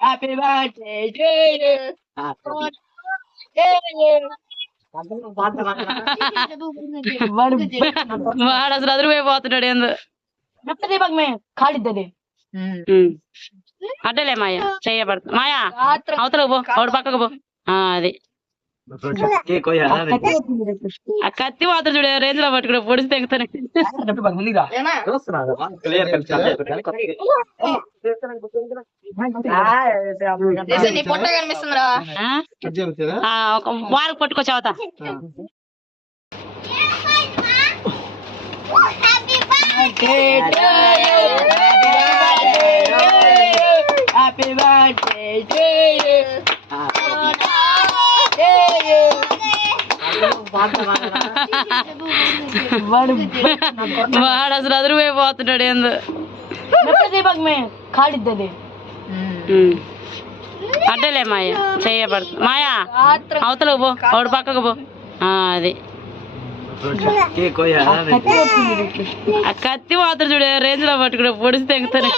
Happy birthday to you వాడు వాడు అసలు అదిరిపోయిపోతున్నాడు ఏందో బాగ్ అడ్డలే మాయ చేయబడుతుంది మాయా అవతలకు పో పక్కకు పో అది ఆ కత్తి మాత్రం చూడే రేంజ్లో పట్టుకుని పొడిచి తెగుతాను నీ పొట్ట కనిపిస్తుందిరా ఒక వారికి పట్టుకొచ్చి అవతా హ్యాపీ బర్త్డే టు వాడు వాడు అసలు అదిరిపోయిపోతున్నాడు ఏందో. ఖాళిద్దది అడ్డలే మాయ చేయబడుతుంది మాయా అవతలకు పో ఒకటి పక్కకు పో. ఆ, అది. కత్తి మాత్రం చూడే రేంజ్లో పట్టుకుని పొడిచి తెగుతాను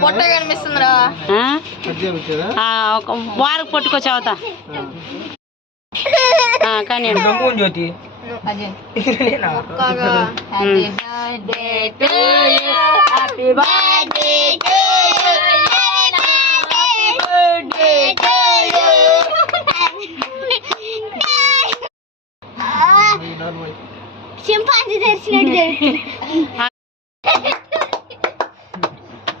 పొట్ట కనిపిస్తుందిరా ఒక వారికి పట్టుకొచ్చి అవతా ఆ, కానీ Jyothi ఒక్కగా happy birthday to you happy birthday to you happy birthday to you chimpanzee తెరిచినట్టు పెట్టు ఏది పెట్టాను కదా వీడియో తెస్తా హ్యాపీ హ్యాపీ నోరు మీరే కొరుకుతాడాడు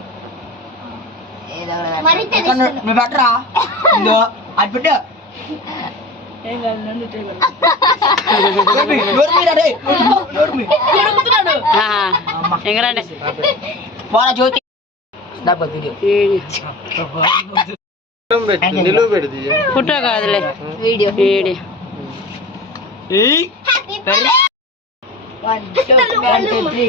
నువ్వు పెట్టరా? ఇదో అది పెట్టు. పోరా జ్యోతి. ఫోటో కాదులే. Video. Video. Happy birthday one two one two three